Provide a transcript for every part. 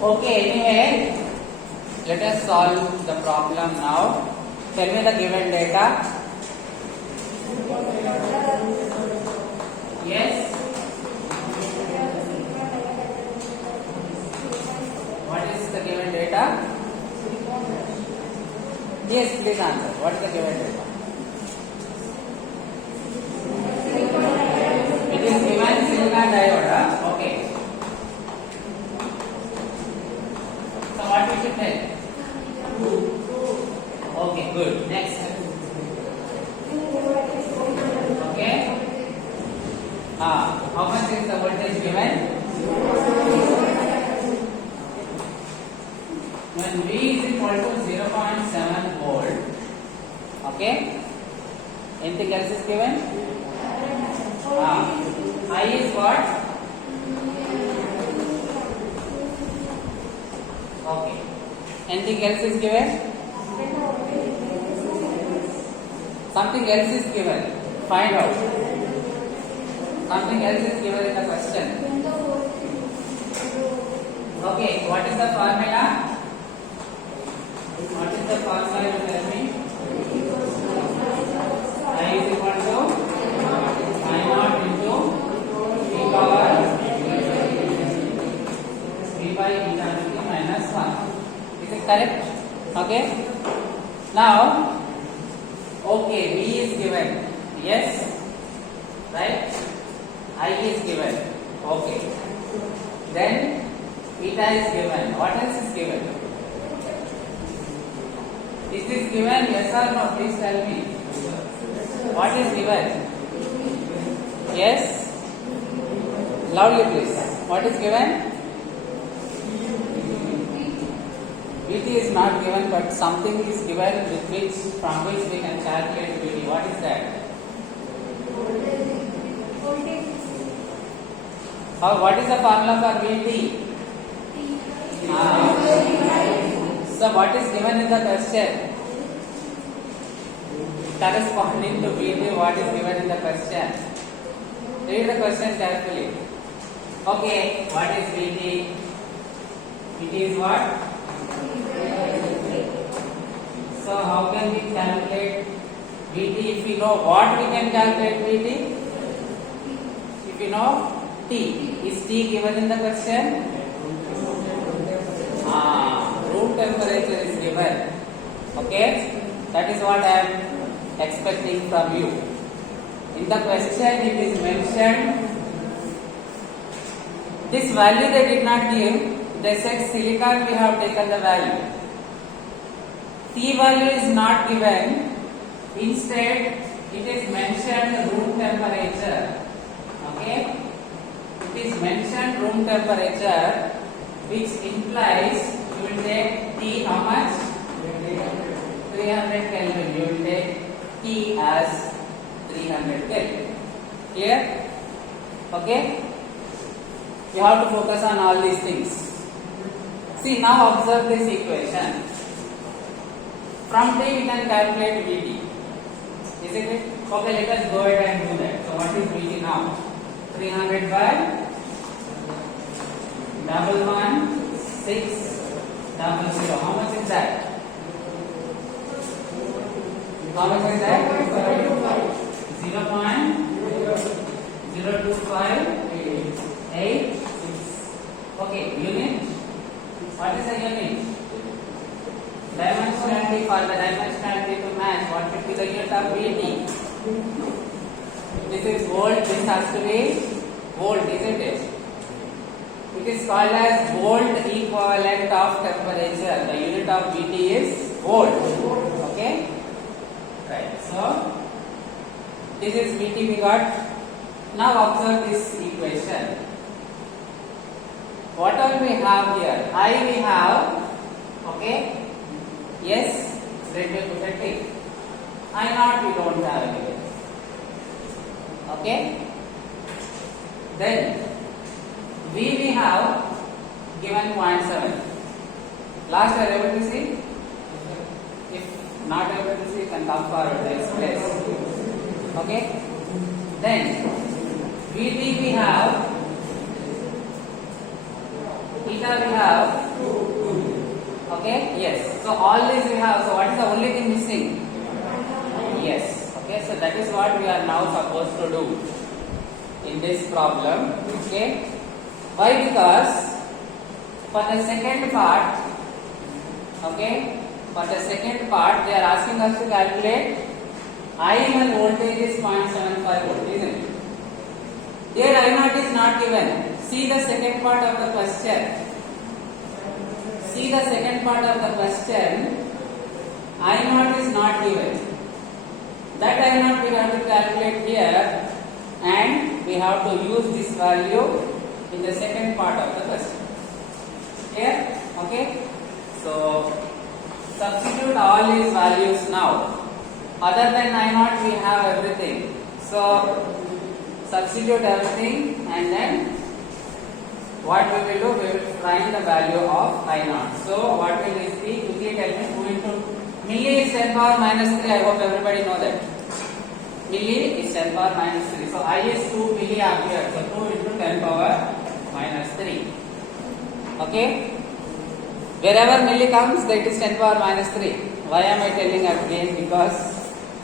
Okay, anyway, let us solve the problem now. Tell me the given data. Yes. What is the given data? Yes, please answer. What is the given data? It is given silicon diode. Huh? Okay. So what we should take? Okay, good. Next. Okay. How much is the voltage given? When V is equal to 0.7 volt. Okay. Anything else is given? I is what? Okay. Anything else is given? Something else is given. Find out. Something else is given in the question. Okay. What is the formula? What is the formula you tell me? I is equal to I naught into e power v by eternity minus 1. Is it correct? Okay. Now, okay, V is given. Yes. Right? I is given. Okay. Then eta is given. What else is given? Is this given? Yes or no? Please tell me. What is given? Yes? Loudly please. What is given? Vt is not given, but something is given from which we can calculate Vt. What is that? What is the formula for Vt? So what is given in the question? Corresponding to Vt, what is given in the question? Read the question carefully. Okay, what is Vt? Vt is what? So how can we calculate Vt? If we know what we can calculate Vt? If we know T. Is T given in the question? Room temperature is given. Okay? That is what I am expecting from you. In the question it is mentioned this value they did not give. They said silicon we have taken the value. T value is not given. Instead it is mentioned room temperature. Okay? It is mentioned room temperature, which implies you will take T how much? 300 Kelvin. You will take T as 300 Kelvin. Clear? Okay? You have to focus on all these things. See, now observe this equation. From T we can calculate Vt. Isn't it? Okay, let us go ahead and do that. So what is Vt now? 300 by 11,600. How much is that? How much is that? 0.0258. Okay, unit. What is the unit? Dimensionality. For the dimensionality to match, what should be the unit of Vt? This is volt. This has to be volt, isn't it? It is called as volt equivalent of temperature. The unit of Vt is volt. Okay? Right. So, this is Vt we got. Now observe this equation. What all we have here? I we have. Okay? Yes? Let me put a tick. I naught we don't have anyway. Okay? Then V we have given 0.7. Last you are able to see? If not able to see, you can come forward to explain. Okay? Then Vt we have extra we have? Okay, yes. So all these we have. So what is the only thing missing? Yes. Okay, so that is what we are now supposed to do in this problem. Okay. Why? Because for the second part, okay, for the second part they are asking us to calculate IML voltage is 0.75 volt, isn't it? Here I0 is not given. See the second part of the question. See the second part of the question. I0 is not given. That I0 we have to calculate here, and we have to use this value in the second part of the question. Here, okay. So substitute all these values now. Other than I0 we have everything. So substitute everything, and then what we will do, we will find the value of I0. So what will this be? Quickly tell me. 2 into milli is 10 power minus 3. I hope everybody know that. Milli is 10 power minus 3. So I is 2 milliampere. So 2 into 10 power minus 3. Okay. Wherever milli comes, that is 10 power minus 3. Why am I telling again? Because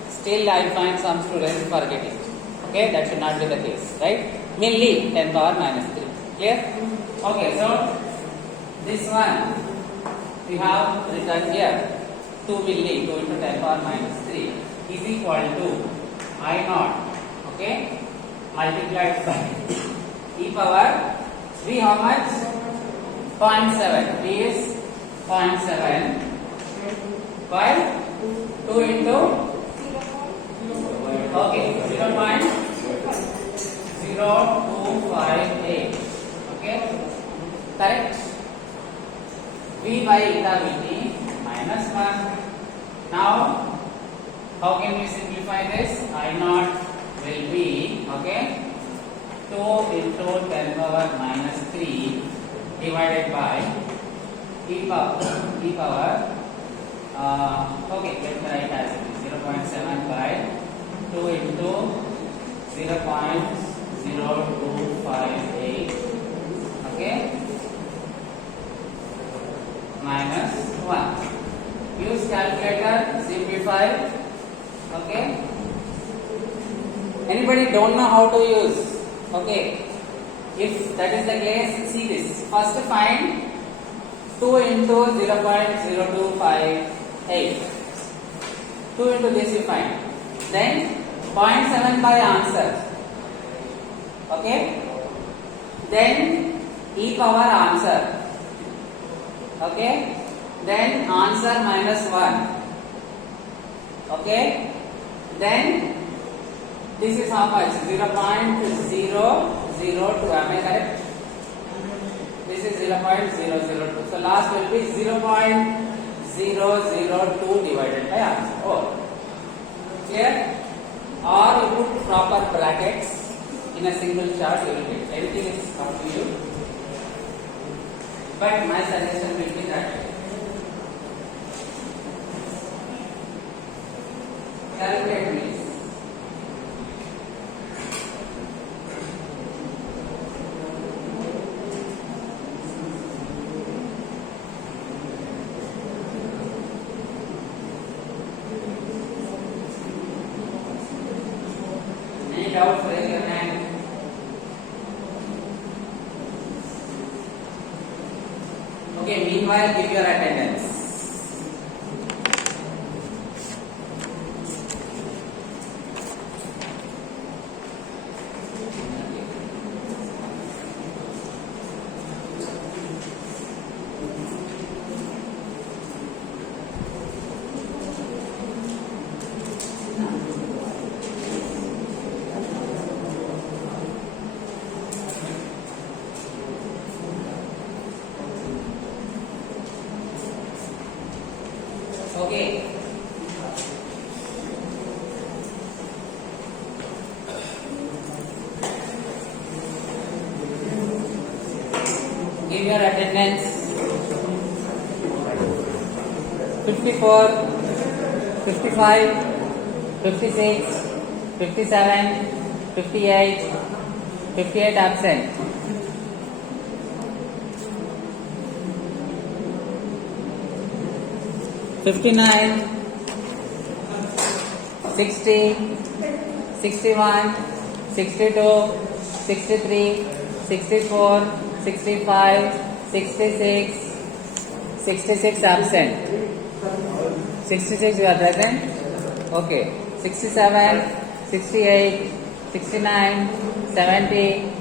still I find some students forgetting. Okay, that should not be the case, right? Milli 10 power minus 3. Clear? Okay, so this one we have written here 2 milli, 2 into 10 power minus 3 is equal to I0, okay, multiplied by e power V how much? 0.7. V is 0.7 by 2 into okay 0.0258. Okay, correct. V by eta Vt minus 1. Now how can we simplify this? I0 will be, okay, 2 into 10 power minus 3 divided by e power okay, let me write as it is 0.7 by 2 into 0.0258, okay, minus 1. Use calculator, simplify. Okay. Anybody don't know how to use? Okay. If that is the case, see this. First find 2 into 0.0258. 2 into this you find. Then 0.7 by answer. Okay. Then e power answer. Okay. Then answer minus 1. Okay. Then this is how much? 0.002. Am I correct? This is 0.002. So last will be 0.002 divided by answer. Oh, clear? Or you put proper brackets in a single chart. You will get everything is up to you. But my suggestion will be that calculate please. Any doubts, raise your hand. Okay, meanwhile give your attendance. Okay. Give your attendance. 54, 55, 56, 57, 58, 58 absent. 59, 60, 61, 62, 63, 64, 65, 66, 66 absent. 66 you are present? Okay. 67, 68, 69, 70,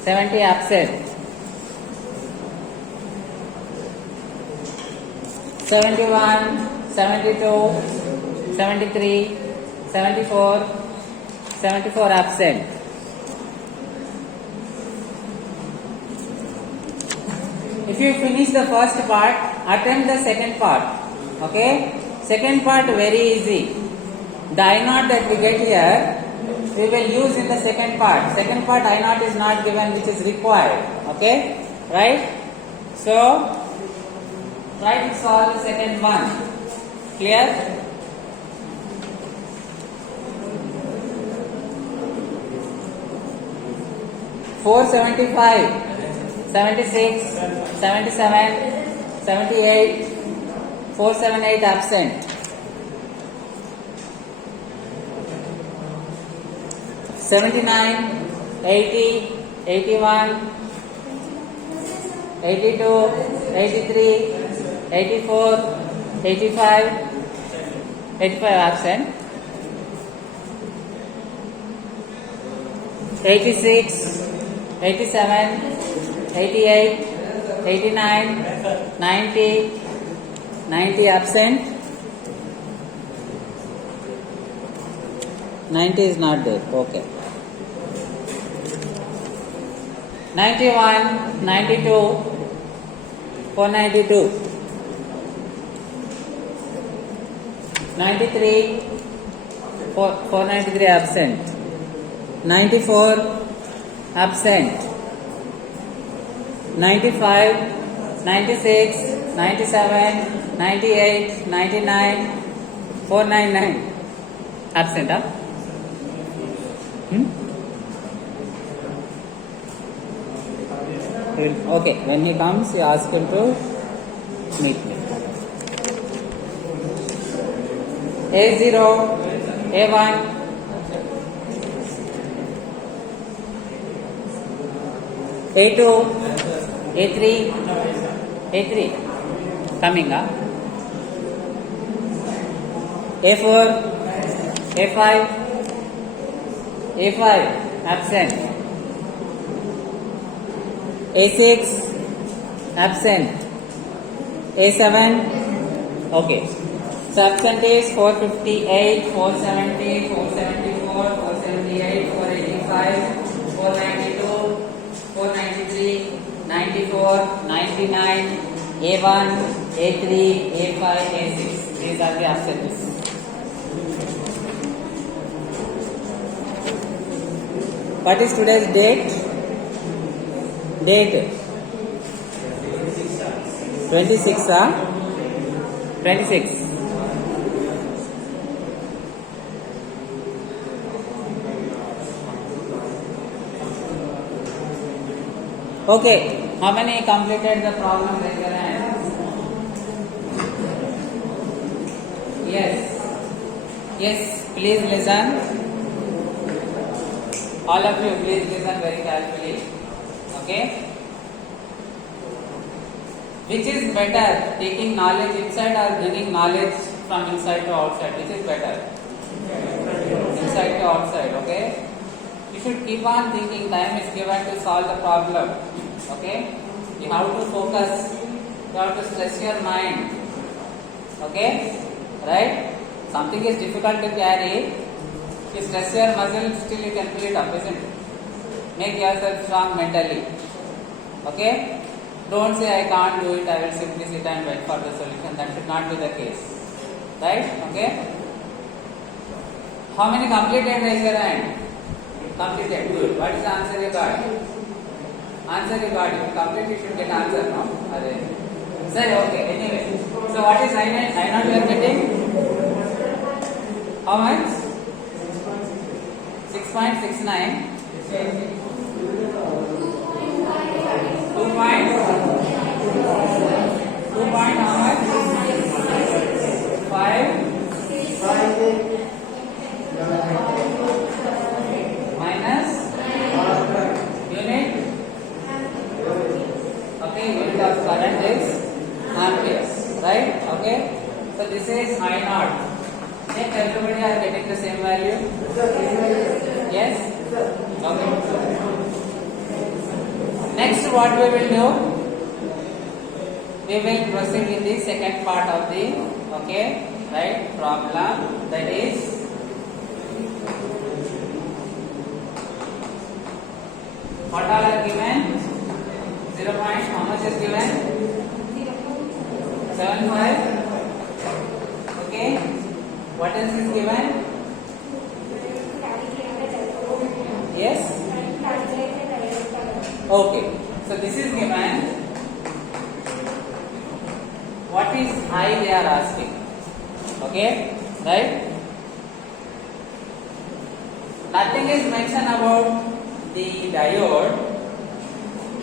70 absent. 71, 72, 73, 74, 74 absent. If you finish the first part, attempt the second part. Okay? Second part very easy. The I naught that we get here, we will use in the second part. Second part I naught is not given, which is required. Okay? Right? So, try to solve the second one. Clear? Four 75, 76, 77, 78, 478 absent. 79, 80, 81, 82, 83, 84, 85, 85 absent. 86, 87, 88, 89, 90, 90 absent. 90 is not there. Okay. 91, 92, 492. 93, 493 absent. 94 absent. 95, 96, 97, 98, 99, 499 absent. Huh? Okay, when he comes, you ask him to meet me. A0, A1, A2, A3, A3, coming up. A4, A5, A5, absent. A6, absent. A7, okay. So absent is 458, 470, 474, 478, 485, 492, 493, 94, 99, A1, A3, A5, A6. These are the absents. What is today's date? Date 26, 26. Okay, how many completed the problem raise your hand? Yes. Yes, please listen. All of you, please listen very carefully. Okay? Which is better, taking knowledge inside or bringing knowledge from inside to outside? Which is better? Inside to outside, okay? You should keep on thinking. Time is given to solve the problem. Okay? You have to focus. You have to stress your mind. Okay? Right? Something is difficult to carry. You stress your muscles, still you can pull it up, isn't it? Make yourself strong mentally. Okay? Don't say I can't do it, I will simply sit and wait for the solution. That should not be the case. Right? Okay? How many completed? Raise your hand. Completed. Good. What is the answer you got? Answer you got. If you complete, you should get answer, no? Say okay. Anyway. So what is I naught you are getting? How much? 6.69. 2 point how much? current is amperes, right? Okay. So this is I naught. Check everybody are getting the same value. Yes. Okay. Next, what we will do? We will proceed in the second part of the right problem, that is what all are given? 0. How much is given? 0.75. Okay. What else is given? Yes. Okay. So this is given. What is I they are asking? Okay. Right. Nothing is mentioned about the diode,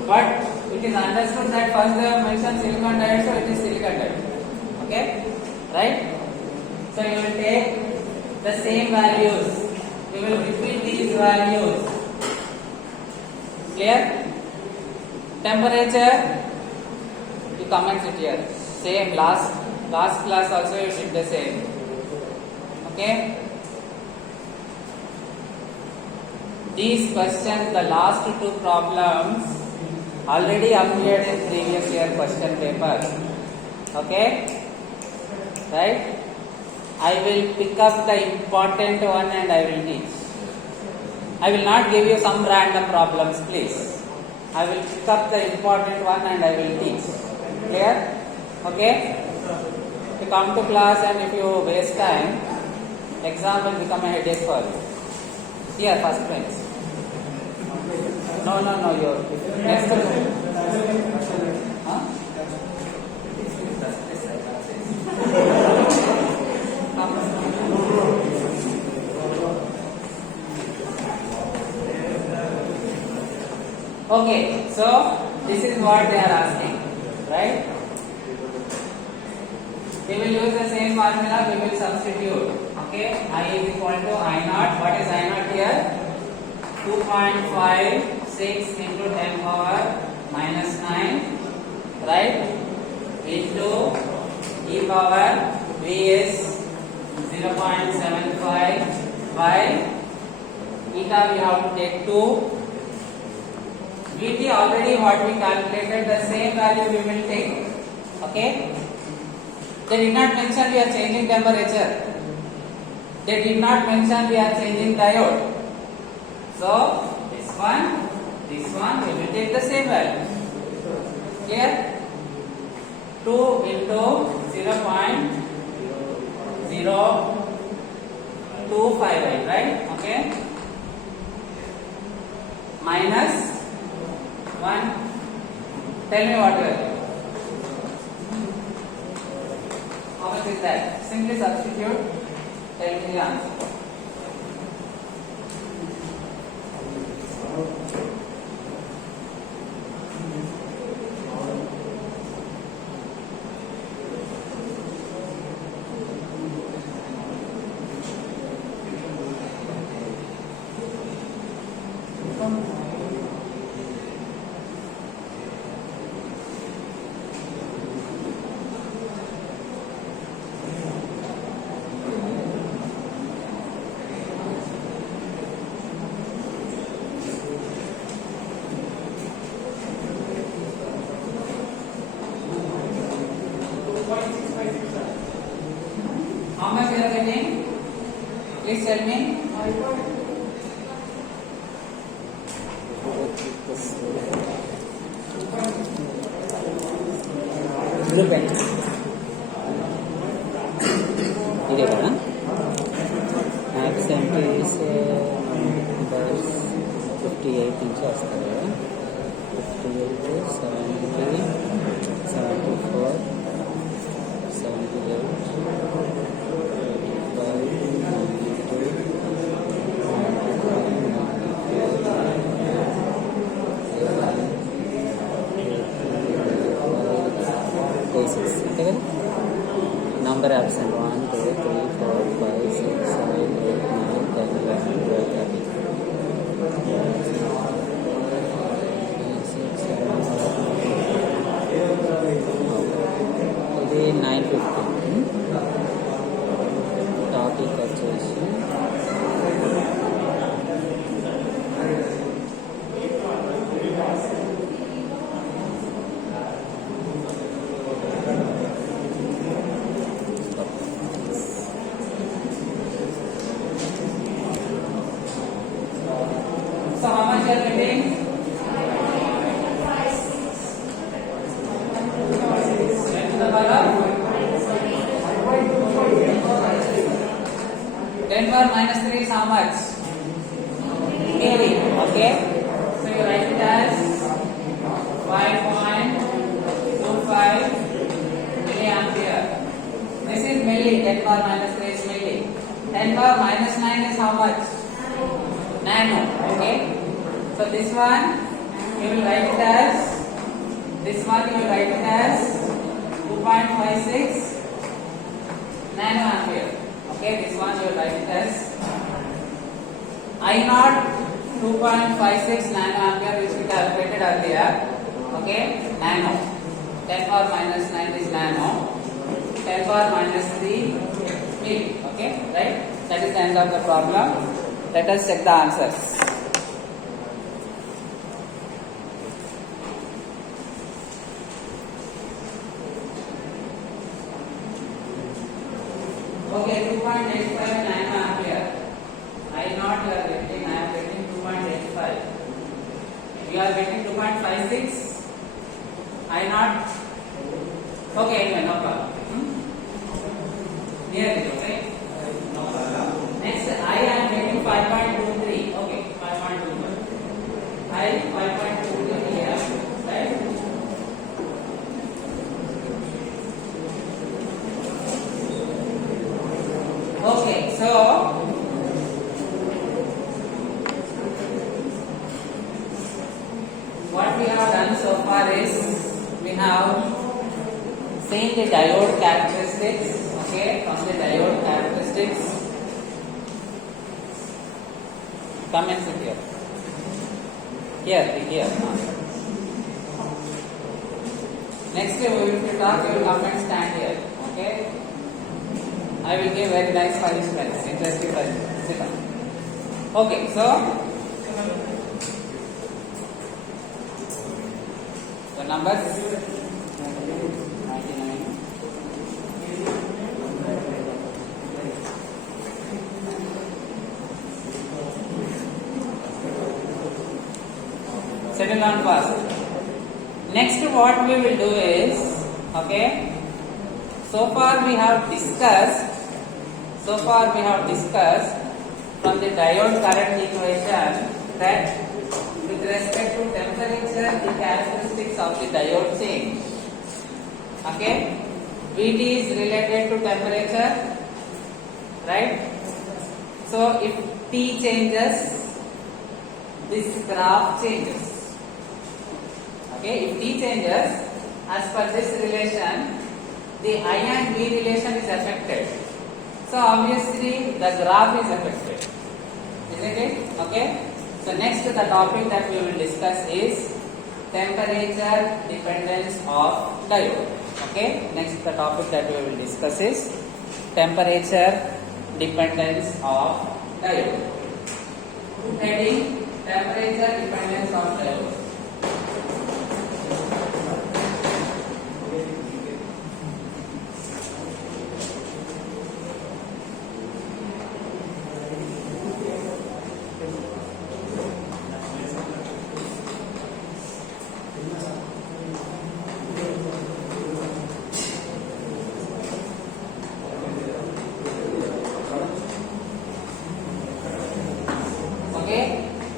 but it is understood that first they have mentioned silicon diode, so it is silicon diode. Okay, right? So you will take the same values. We will repeat these values. Clear? Temperature, you comment it here. Same last class also you did the same. Okay. These questions, the last two problems, already appeared in previous year question paper. Okay? Right? I will pick up the important one and I will teach. I will not give you some random problems, please. I will pick up the important one and I will teach. Clear? Okay? If you come to class and if you waste time, exam will become a headache for you. Here, first bench. No, your next question. Huh? Okay, so this is what they are asking, right? We will use the same formula, we will substitute. Okay, I is equal to I naught. What is I naught here? 2.56 into 10 power minus 9, right? Into e power v is 0.75 by eta we have to take 2. Vt already what we calculated, the same value we will take. Okay? They did not mention we are changing temperature. They did not mention we are changing diode. So this one, we will take the same value. Clear? 2 into 0.0258, right? Okay. Minus 1. Tell me what value. How much is that? Simply substitute. Tell me the answer. How much you are getting? Please tell me. Blue pen. ఇదే కదా accent is 58 నుంచి వస్తుంది కదా 58 70 74 number absent 1 2 3 4 5 6 7 8 9 10 11 12 13 6 7 milli. 10 power minus 3 is milli. 10 power minus 9 is how much? Nano. Okay. So this one you will write it as 2.56 nano ampere. Okay. This one you will write it as I naught 2.56 nano ampere, which we calculated earlier. Okay. Nano. 10 power minus 9 is nano. 10 power minus 3 milli. Okay. Right. That is the end of the problem. Let us check the answers. Okay, 2.85 nano ampere. I not you are getting, I am getting 2.85. You are getting 2.56. I not. Okay, anyway, no problem. Near it, okay? No problem. Next, I am getting 5.23. Okay, 5.23. I 5.23 here, right? Okay, so what we have done so far is we have seen the diode characteristics. Okay, from the diode characteristics. Come and sit here. Here. Next, we will talk. You will come and stand here. Okay. I will give very nice punishments, interesting punishments. Sit down. Okay, so the numbers 99. Settle down fast. Next, what we will do is, okay, so far we have discussed from the diode current equation that with respect to temperature, the characteristics of the diode change. Okay, Vt is related to temperature, right? So if T changes, this graph changes. Okay, if T changes, as per this relation, the I and V relation is affected. So obviously the graph is affected. Isn't it? Okay. So next the topic that we will discuss is temperature dependence of diode. Okay. Next the topic that we will discuss is temperature dependence of diode. Heading temperature dependence of diode.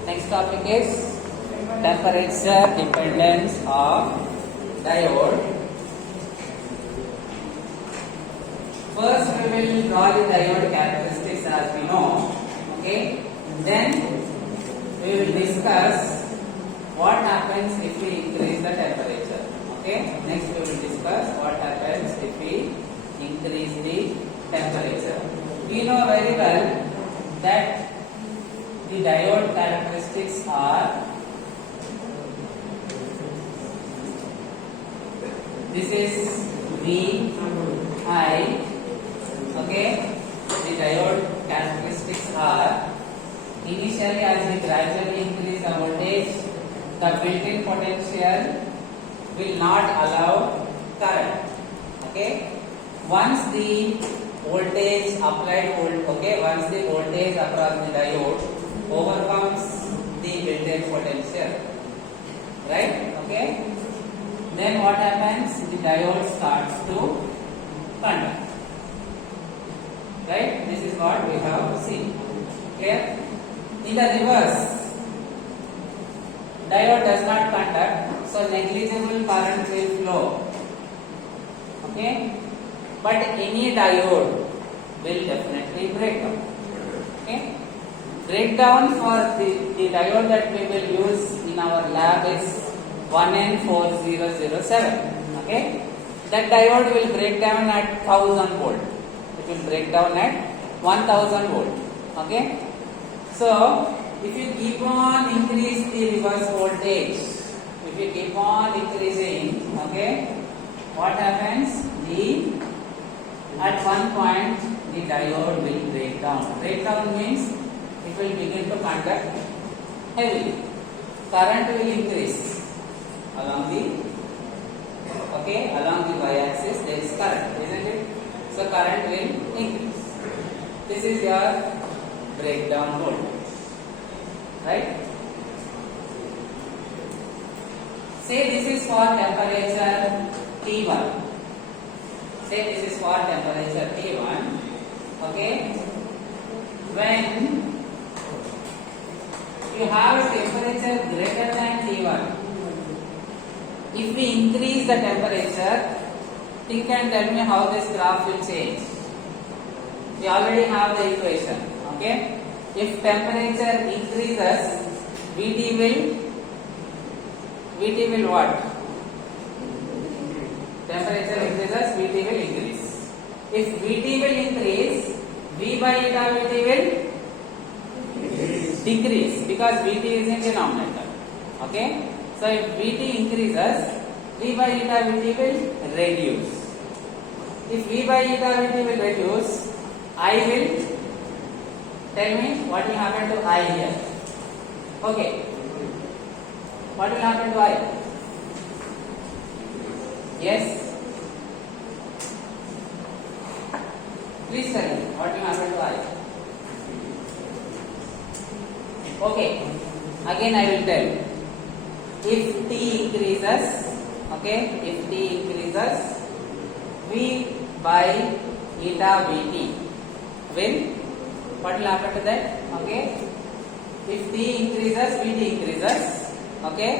Next topic is temperature dependence of diode. First we will draw the diode characteristics as we know. Okay. Then we will discuss what happens if we increase the temperature. Okay. Next we will discuss what happens if we increase the temperature. We know very well that the diode characteristics are this is Vi. Okay, the diode characteristics are initially as we gradually increase the voltage, the built-in potential will not allow current. Okay, once the voltage applied once the voltage across the diode overcomes the built-in potential, right? Okay, then what happens? The diode starts to conduct, right? This is what we have seen. Clear? In the reverse, diode does not conduct, so negligible current will flow. Okay, but any diode will definitely break down. Okay? Breakdown for the diode that we will use in our lab is 1N4007. Okay? That diode will break down at 1000 volt. It will break down at 1000 volt. Okay? So, if you keep on increase the reverse voltage, if you keep on increasing, okay, what happens? At one point the diode will break down. Breakdown means it will begin to conduct heavily. Current will increase along the y-axis. There is current, isn't it? So current will increase. This is your breakdown voltage, right? Say this is for temperature T1. Say this is for temperature T1. Okay? When you have a temperature greater than T1, if we increase the temperature, think and tell me how this graph will change. We already have the equation. Okay? If temperature increases, Vt will what? Temperature increases, Vt will increase. If Vt will increase, V by eta Vt will decrease because Vt is in denominator. Okay? So if Vt increases, V by eta Vt will reduce. If V by eta Vt will reduce, I will tell me what will happen to I here. Okay. What will happen to I? Yes? Please tell me what will happen to I. Okay. Again I will tell. If T increases, okay, if T increases, V by eta Vt will, what will happen to that? Okay. If T increases, Vt increases. Okay.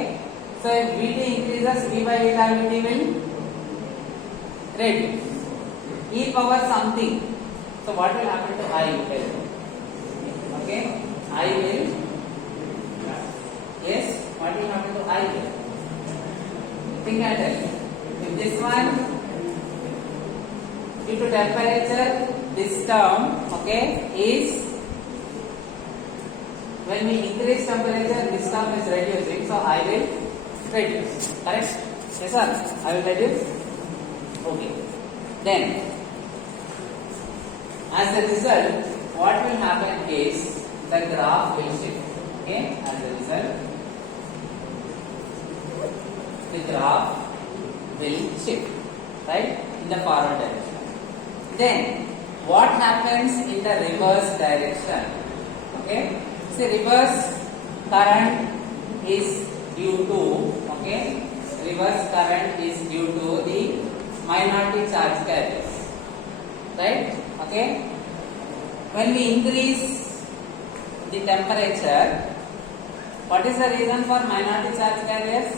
So if Vt increases, V by eta Vt will reduce. E power something. So what will happen to I? Okay. I will. Yes. What will happen to I? Think and tell. If this one, due to temperature, this term, okay, is when we increase temperature, this term is reducing, so I will reduce. Correct? Yes, sir. I will reduce. Okay. Then, as a result, what will happen is the graph will shift. Okay? As a result, the graph will shift, right, in the forward direction. Then, what happens in the reverse direction? Okay? See, reverse current is due to, okay, reverse current is due to the minority charge carriers, right? Okay? When we increase the temperature, what is the reason for minority charge carriers?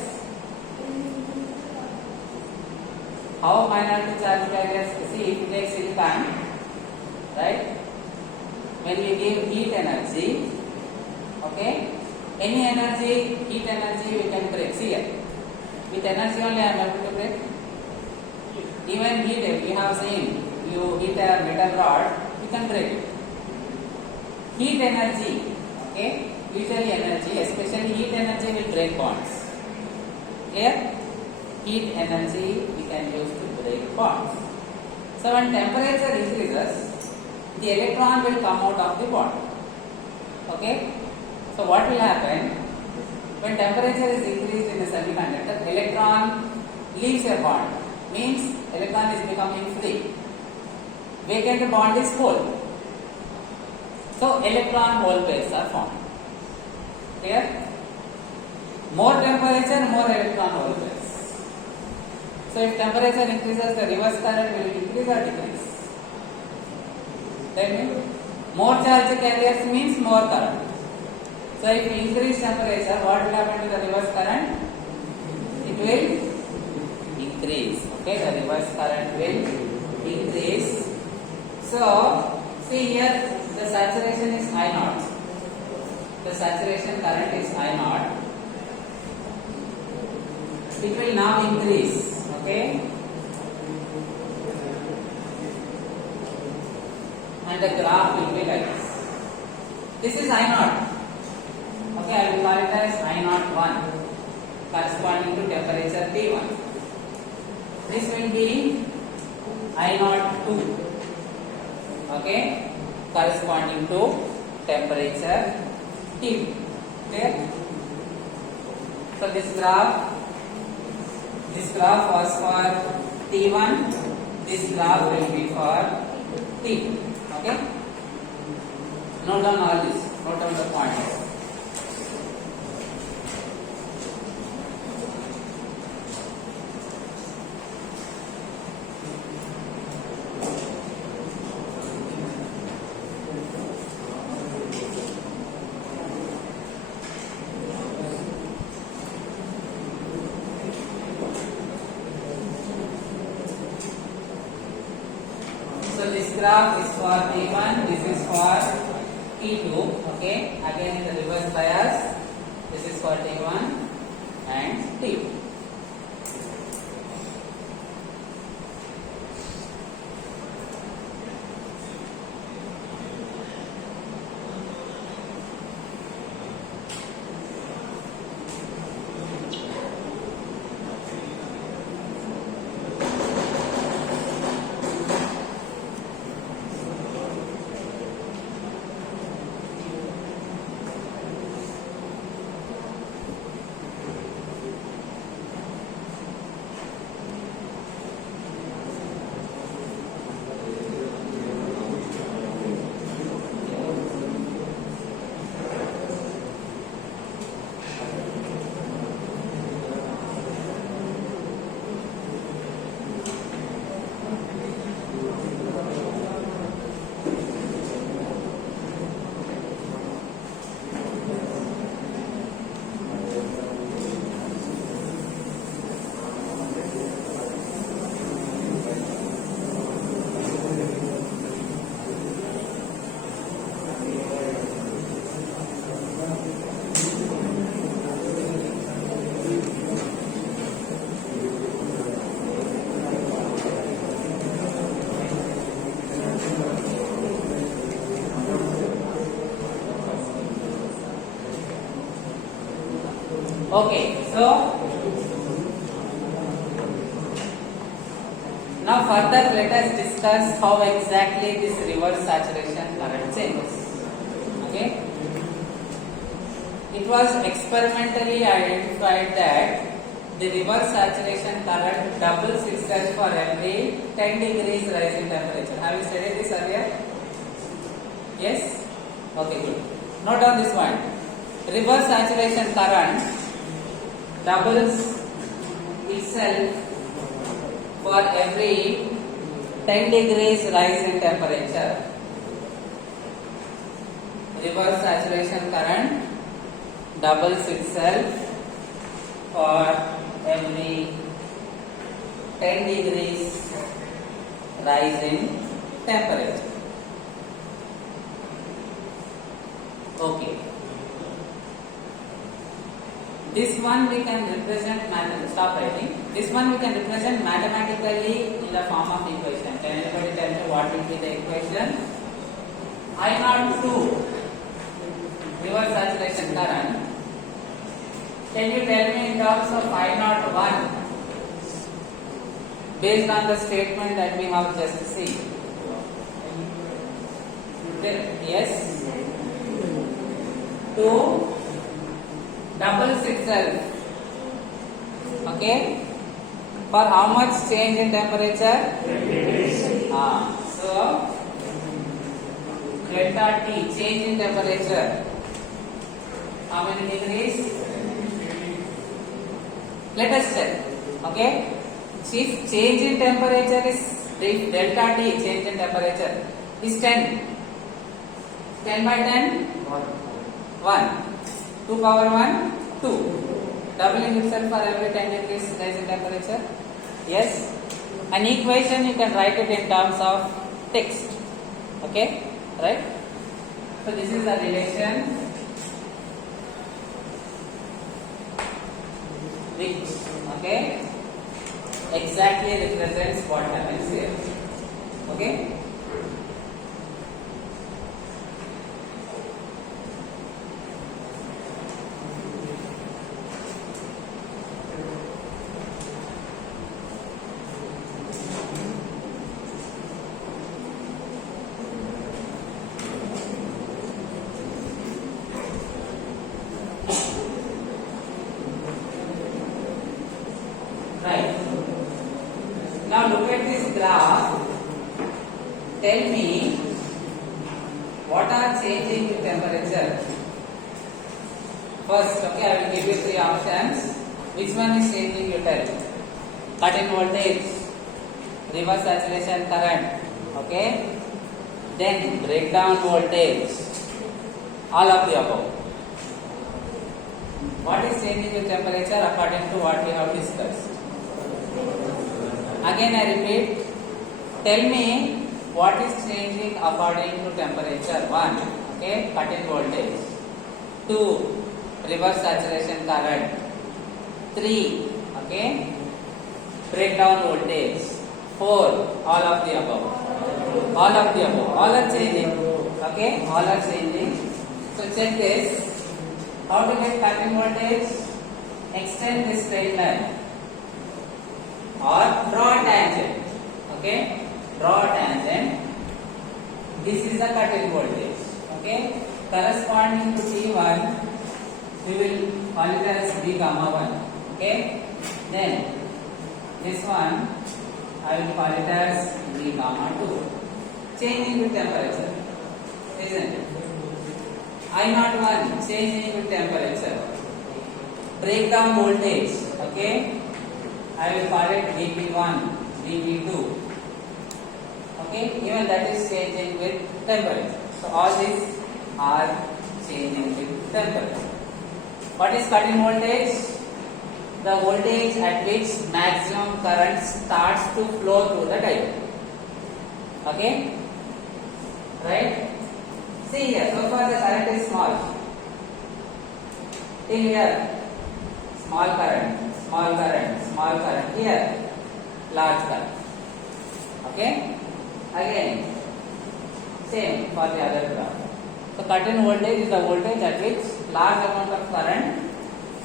How minority charge carriers? See, if you take silicon, right? When we give heat energy, okay, any energy, heat energy we can break. See here, with energy only I am able to break. Even heat, we have seen, you heat a metal rod, you can break it. Heat energy, okay, usually energy, especially heat energy will break bonds. Clear? Heat energy we can use to break bonds. So when temperature increases, the electron will come out of the bond. Okay? So what will happen? When temperature is increased in a semiconductor, electron leaves a bond. Means electron is becoming free. Vacant bond is full. So electron hole pairs are formed. Clear? More temperature, more electron hole pairs. So if temperature increases, the reverse current will increase or decrease? Tell me. More charge carriers means more current. So if you increase temperature, what will happen to the reverse current? It will increase. Okay, the reverse current will increase. increase. So see here, the saturation is I naught. The saturation current is I naught. It will now increase. Okay. And the graph will be like this. This is I naught. Okay, I will call it as I naught 1, corresponding to temperature T1. This will be I naught 2. Okay, corresponding to temperature T. Clear? So this graph was for T1. This graph will be for T. Okay. Note down all this. Note down the points. So this graph is for T1, this is for T2, okay, again in the reverse bias, this is for T1 and T2. Okay, so now further let us discuss how exactly this reverse saturation current changes. Okay, it was experimentally identified that the reverse saturation current doubles itself for every 10 degrees rise in temperature. Have you studied this earlier? Yes? Okay, good. Note down this point. Reverse saturation current doubles itself for every 10 degrees rise in temperature. Reverse saturation current doubles itself for every 10 degrees rise in temperature. Okay. This one we can represent This one we can represent mathematically in the form of equation. Can anybody tell me what will be the equation? I naught 2 reverse saturation current. Can you tell me in terms of I naught 1 based on the statement that we have just seen? Yes? 2 doubles itself. Okay? For how much change in temperature? So delta T, change in temperature. How many degrees? Let us check. Okay? If change in temperature is, if delta T, change in temperature, is 10. 10 by 10? 1. 2 power 1? 2. Doubling itself for every 10 degrees rise in temperature? Yes? An equation you can write it in terms of text. Okay, right? So this is the relation which, okay, exactly represents what happens here. Okay. Right. Now look at this graph. Tell me what are changing with temperature. First, okay, I will give you three options. Which one is changing? You tell. Cut-in voltage, reverse saturation current, okay. Then breakdown voltage. All of the above. What is changing with temperature according to what we have discussed? Again I repeat, tell me what is changing according to temperature. 1, okay, cut-in voltage. 2, reverse saturation current. 3, okay, breakdown voltage. 4, all of the above. All of the above. All are changing. Okay, all are changing. So check this. How to get cut-in voltage? Extend this straight line or draw a tangent. Okay, draw a tangent. This is the cut-in voltage. Okay, corresponding to T1, we will call it as V gamma 1. Okay, then this one I will call it as V gamma 2. Changing with temperature, isn't it? I01 changing with temperature. Breakdown voltage, okay, I will call it VP1, VP2. Okay, even that is changing with temperature. So all these are changing with temperature. What is cut-in voltage? The voltage at which maximum current starts to flow through the diode. Okay, right? See here, so far the current is small. Till here, small current, small current, small current. Here, large current. Okay? Again, same for the other graph. So cut-in voltage is the voltage at which large amount of current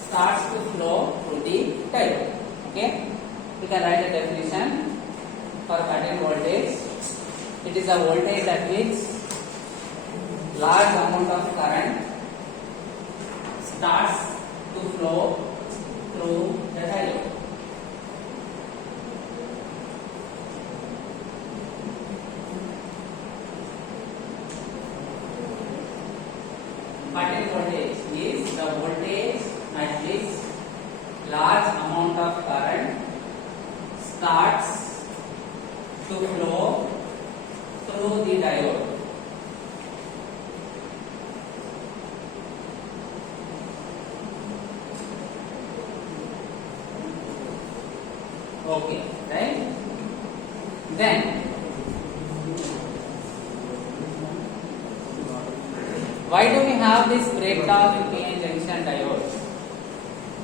starts to flow through the diode. Okay? You can write a definition for cut-in voltage. It is a voltage at which large amount of current starts to flow through the diode. Cut-in voltage is the voltage at which large amount of current starts to flow through the diode. Okay, right? Then, why do we have this breakdown in PN junction diode?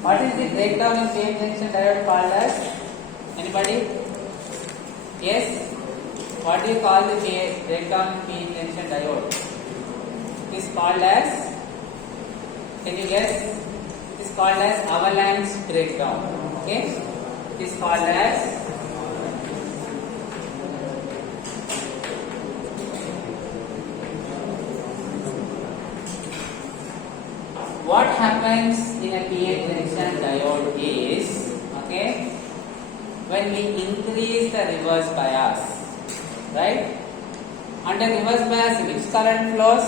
What is the breakdown in PN junction diode called as? Anybody? Yes? What do you call the breakdown in PN junction diode? It is called as, can you guess? It is called as avalanche breakdown. Okay? It is called as what happens in a PN junction diode is, okay, when we increase the reverse bias, right? Under reverse bias, which current flows?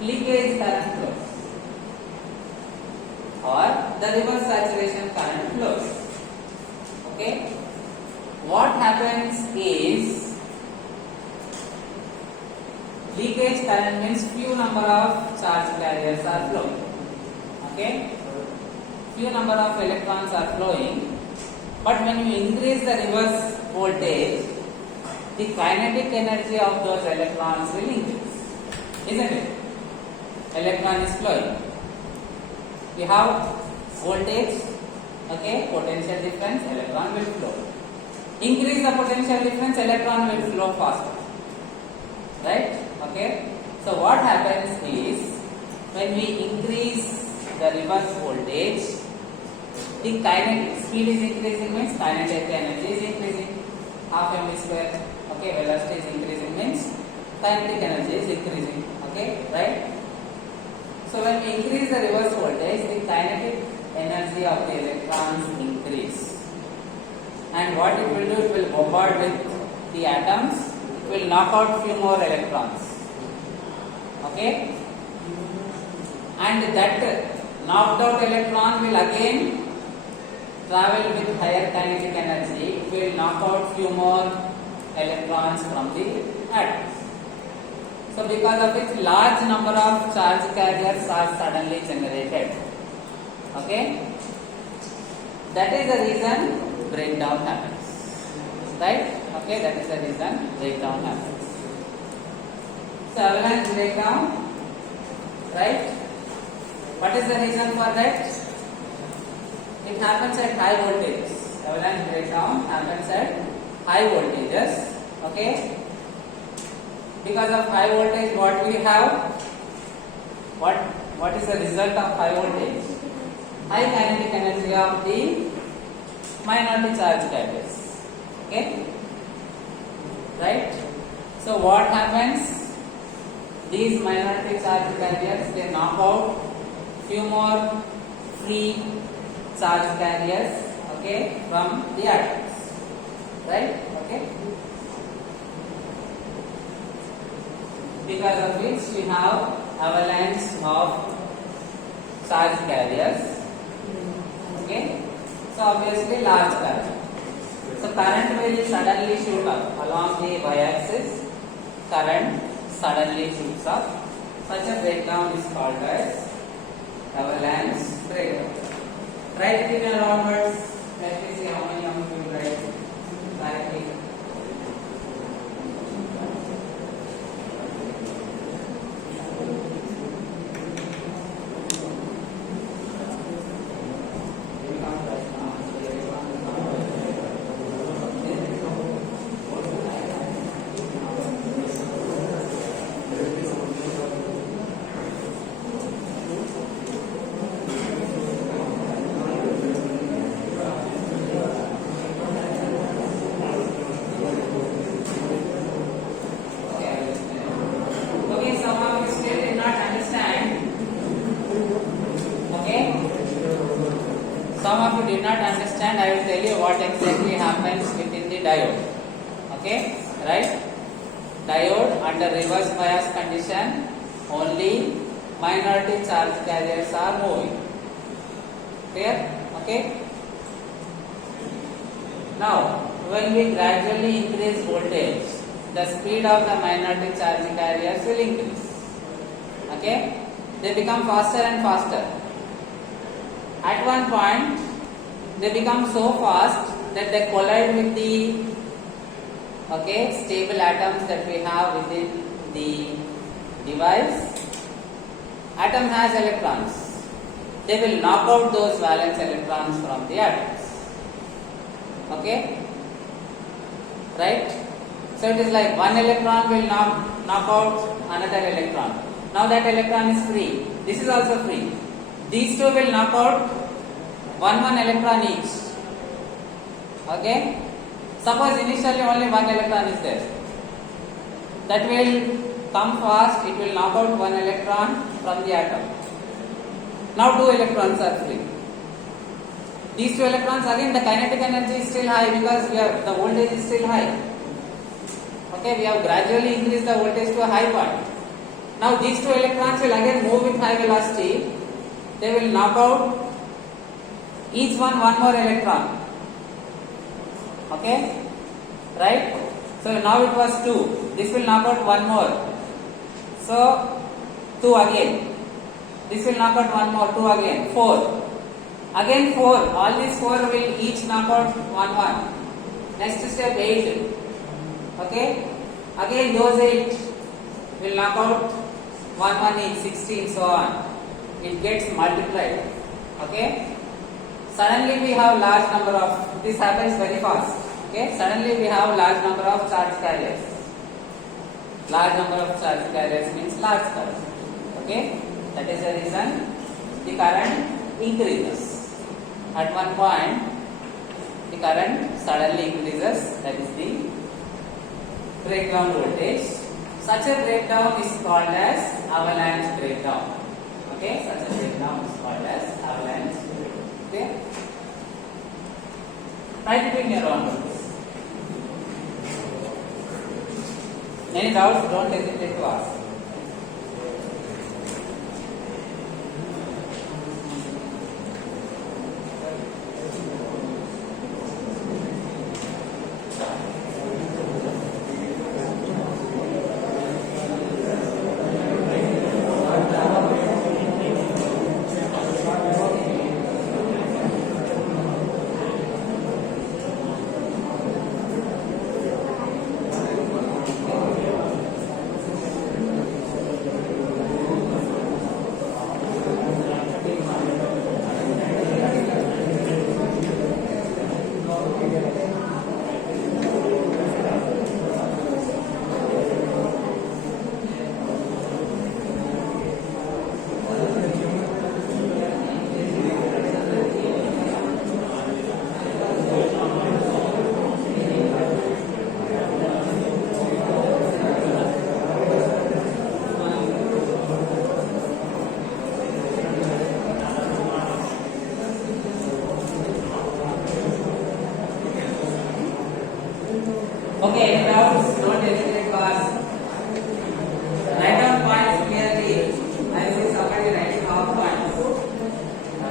Leakage current flows, or the reverse saturation current flows. Okay, what happens is leakage current means few number of charge carriers are flowing. Okay, few number of electrons are flowing, But when you increase the reverse voltage, the kinetic energy of those electrons will increase, isn't it? Electron is flowing. You have voltage, okay, potential difference, electron will flow. Increase the potential difference, electron will flow faster, right? Okay. So what happens is, when we increase the reverse voltage, the kinetic speed is increasing, means kinetic energy is increasing, half mv square. Okay, velocity is increasing means kinetic energy is increasing. Okay, right? So when we increase the reverse voltage, the kinetic energy of the electrons increase. And what it will do, it will bombard with the atoms, it will knock out few more electrons. Okay? And that knocked out electron will again travel with higher kinetic energy, it will knock out few more electrons from the atoms. So because of which large number of charge carriers are suddenly generated. Okay? That is the reason breakdown happens. Right? Okay, that is the reason breakdown happens. So avalanche breakdown, right? What is the reason for that? It happens at high voltage. Avalanche breakdown happens at high voltages. Okay? Because of high voltage, what we have? What is the result of high voltage? High kinetic energy of the minority charge carriers. Okay? Right? So what happens? These minority charge carriers, they knock out few more free charge carriers, okay, from the atoms. Right? Okay? Because of which we have avalanche of charge carriers. Okay? So obviously large current. So current will suddenly shoot up along the y-axis. Current suddenly shoots up. Such a breakdown is called as avalanche breakdown. Write it in round words. Let me see how many of you will write directly. Some of you did not understand. I will tell you what exactly happens within the diode. Okay, right? Diode under reverse bias condition, only minority charge carriers are moving. Clear? Okay. Now, when we gradually increase voltage, the speed of the minority charge carriers will increase. Okay? They become faster and faster. At one point, they become so fast that they collide with the stable atoms that we have within the device. Atom has electrons. They will knock out those valence electrons from the atoms. Okay? Right? So it is like one electron will knock out another electron. Now that electron is free. This is also free. These two will knock out one electron each. Okay? Suppose initially only one electron is there. That will come fast, it will knock out one electron from the atom. Now two electrons are free. These two electrons, again the kinetic energy is still high because the voltage is still high. Okay, we have gradually increased the voltage to a high point. Now these two electrons will again move with high velocity. They will knock out each one more electron. Okay? Right? So now it was 2. This will knock out one more. So 2 again. This will knock out one more, 2 again, 4. Again 4. All these 4 will each knock out 1 1. Next step 8. Okay. Again those 8 will knock out 1 1 each, 16, so on. It gets multiplied. Okay. Suddenly we have large number of, this happens very fast. Okay. Suddenly we have large number of charge carriers. Large number of charge carriers means large current. Okay. That is the reason the current increases. At one point, the current suddenly increases. That is the breakdown voltage. Such a breakdown is called as avalanche breakdown. Okay, such a breakdown is called as avalanche breakdown. Okay, try to bring your own notes. Any doubts? Don't hesitate to ask. Okay, doubts, don't hesitate to ask. Write down points clearly. I see somebody writing off points.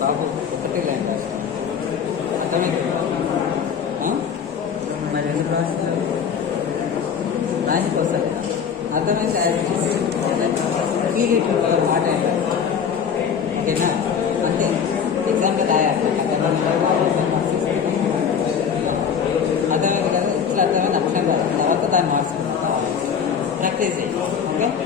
బాబు ఒకటే line అతనికి మరి ఎందుకు రాసిన రానికి వస్తుంది అతనే ఈ మాట ఓకేనా అంతే ఎగ్జామ్కి రాయాలి అర్థమైంది కదా ఇట్లా అర్థమైంది అక్షరం తర్వాత దాన్ని మార్చుకుంటాం ప్రాక్టీస్ చేయాలి ఓకే